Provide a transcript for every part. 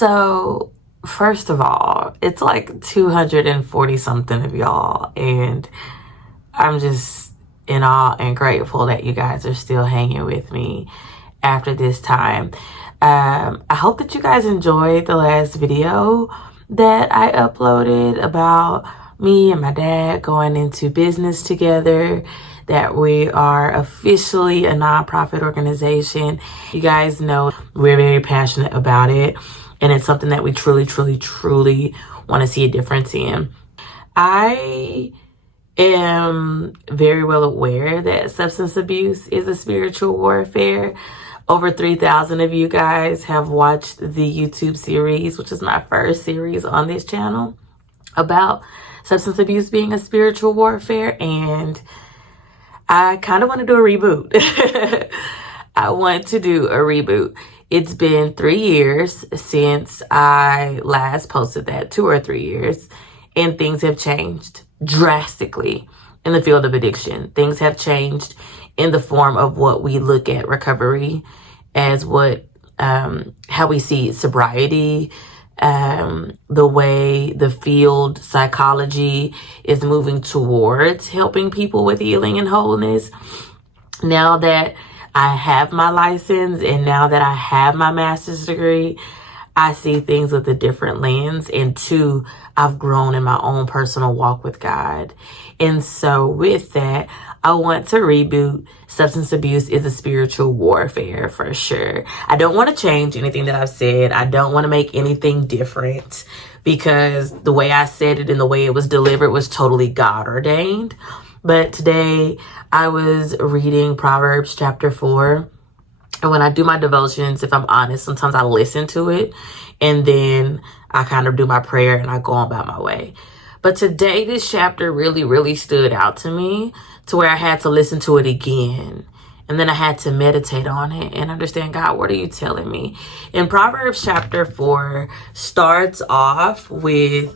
So, first of all, it's like 240 something of y'all, and I'm just in awe and grateful that you guys are still hanging with me after this time. I hope that you guys enjoyed the last video that I uploaded about me and my dad going into business together, that we are officially a nonprofit organization. You guys know we're very passionate about it, and it's something that we truly want to see a difference in. I am very well aware that substance abuse is a spiritual warfare. Over 3,000 of you guys have watched the YouTube series, which is my first series on this channel, about substance abuse being a spiritual warfare, and I kind of want to do a reboot. I want to do a reboot. It's been 3 years since I last posted that, 2 or 3 years, and things have changed drastically in the field of addiction. Things have changed in the form of what we look at recovery as, how we see sobriety, the way the field psychology is moving towards helping people with healing and wholeness. Now that I have my license and now that I have my master's degree, I see things with a different lens. And 2, I've grown in my own personal walk with God. And so with that, I want to reboot Substance Abuse is a Spiritual Warfare for sure. I don't want to change anything that I've said. I don't want to make anything different, because the way I said it and the way it was delivered was totally God ordained. But today I was reading Proverbs chapter 4. And when I do my devotions, if I'm honest, sometimes I listen to it and then I kind of do my prayer and I go on about my way. But today, this chapter really stood out to me, to where I had to listen to it again. And then I had to meditate on it and understand, God, what are you telling me? And Proverbs chapter 4 starts off with,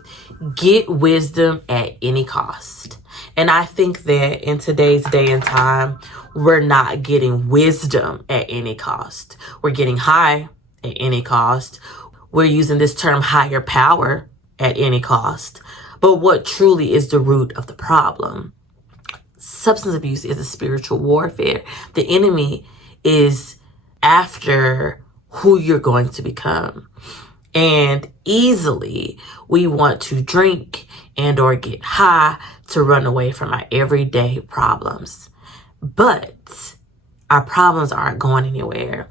get wisdom at any cost. And I think that in today's day and time, we're not getting wisdom at any cost. We're getting high at any cost. We're using this term higher power at any cost. But what truly is the root of the problem? Substance abuse is a spiritual warfare. The enemy is after who you're going to become. And easily we want to drink and or get high to run away from our everyday problems. But our problems aren't going anywhere.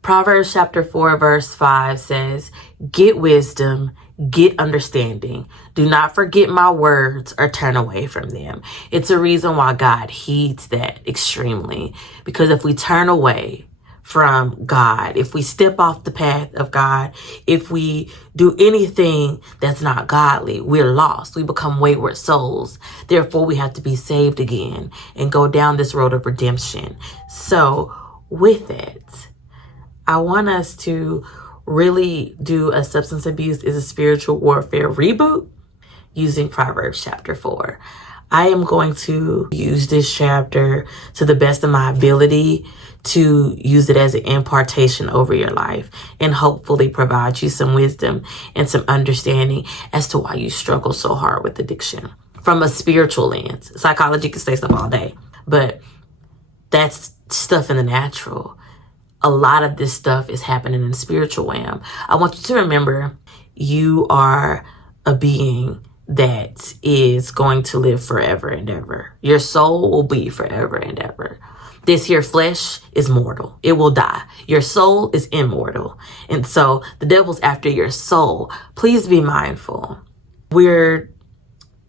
Proverbs chapter 4 verse 5 says, get wisdom, get understanding. Do not forget my words or turn away from them. It's a reason why God heeds that extremely. Because if we turn away from God, if we step off the path of God, if we do anything that's not godly, we're lost. We become wayward souls. Therefore, we have to be saved again and go down this road of redemption. So with it, I want us to really do a substance abuse is a spiritual warfare reboot using Proverbs chapter 4. I am going to use this chapter to the best of my ability to use it as an impartation over your life and hopefully provide you some wisdom and some understanding as to why you struggle so hard with addiction from a spiritual lens. Psychology can say stuff all day, but that's stuff in the natural. A lot of this stuff is happening in the spiritual realm. I want you to remember you are a being that is going to live forever and ever. Your soul will be forever and ever. This here flesh is mortal. It will die. Your soul is immortal. And so the devil's after your soul. Please be mindful. We're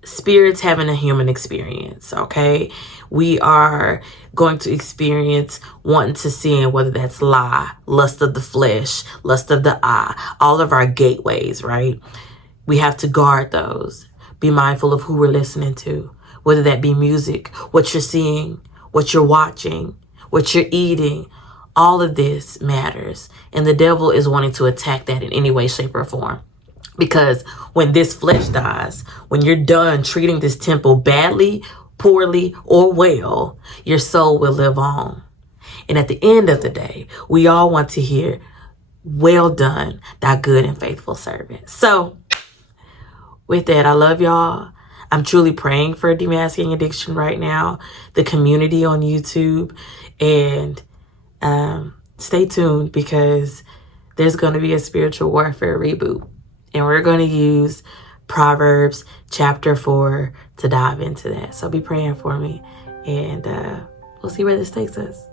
spirits having a human experience, okay? We are going to experience wanting to sin, whether that's lie, lust of the flesh, lust of the eye, all of our gateways, right? We have to guard those. Be mindful of who we're listening to, whether that be music, what you're seeing, what you're watching, what you're eating. All of this matters. And the devil is wanting to attack that in any way, shape, or form. Because when this flesh dies, when you're done treating this temple badly, poorly, or well, your soul will live on. And at the end of the day, we all want to hear, Well done, thy good and faithful servant. So with that, I love y'all. I'm truly praying for demasking addiction right now, the community on YouTube, and stay tuned because there's going to be a spiritual warfare reboot, and we're going to use Proverbs chapter 4 to dive into that. So be praying for me, and we'll see where this takes us.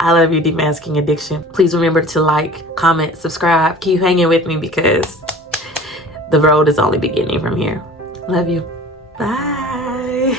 I love you, Demasking Addiction. Please remember to like, comment, subscribe. Keep hanging with me because the road is only beginning from here. Love you. Bye.